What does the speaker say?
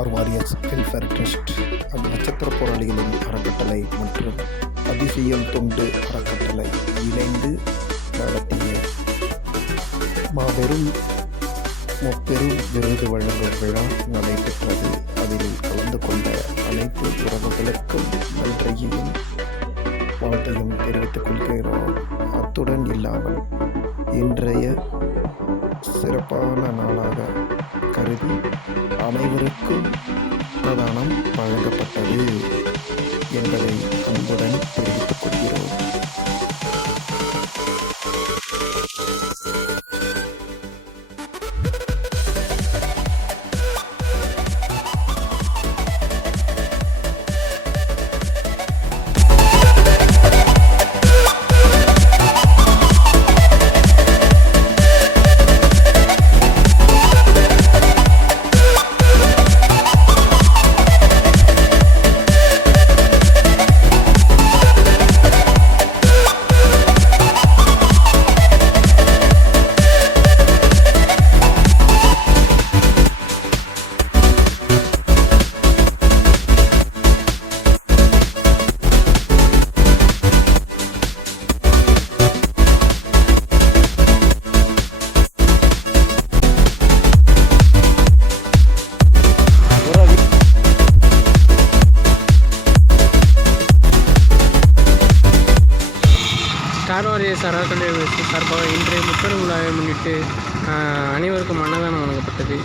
R warriors welfare trust, நட்சத்திர போராளிகளின் அறக்கட்டளை மற்றும் அதிசயம் தொண்டு அறக்கட்டளை இணைந்து நடத்திய மாபெரும் முப்பெரும் விருது வழங்கும் விழா நடைபெற்றது. அதில் கலந்து கொண்ட அனைத்து உறவுகளுக்கும் நன்றியையும் வாழ்த்தையும் தெரிவித்துக் கொள்கிறோம். அத்துடன் இல்லாமல் இன்றைய சிறப்பான நாளாக கருதி அனைவருக்கும் பிரதானம் வழங்கப்பட்டது என்பதை அன்புடன் தெரிவித்துக் கொள்கிறோம். ஸ்டார் வாரியர்ஸ் அறக்கட்டளை சார்பாக இன்றைய முப்பெரும் விழாவை முன்னிட்டு அனைவருக்கும் அன்னதானம் வழங்கப்பட்டது.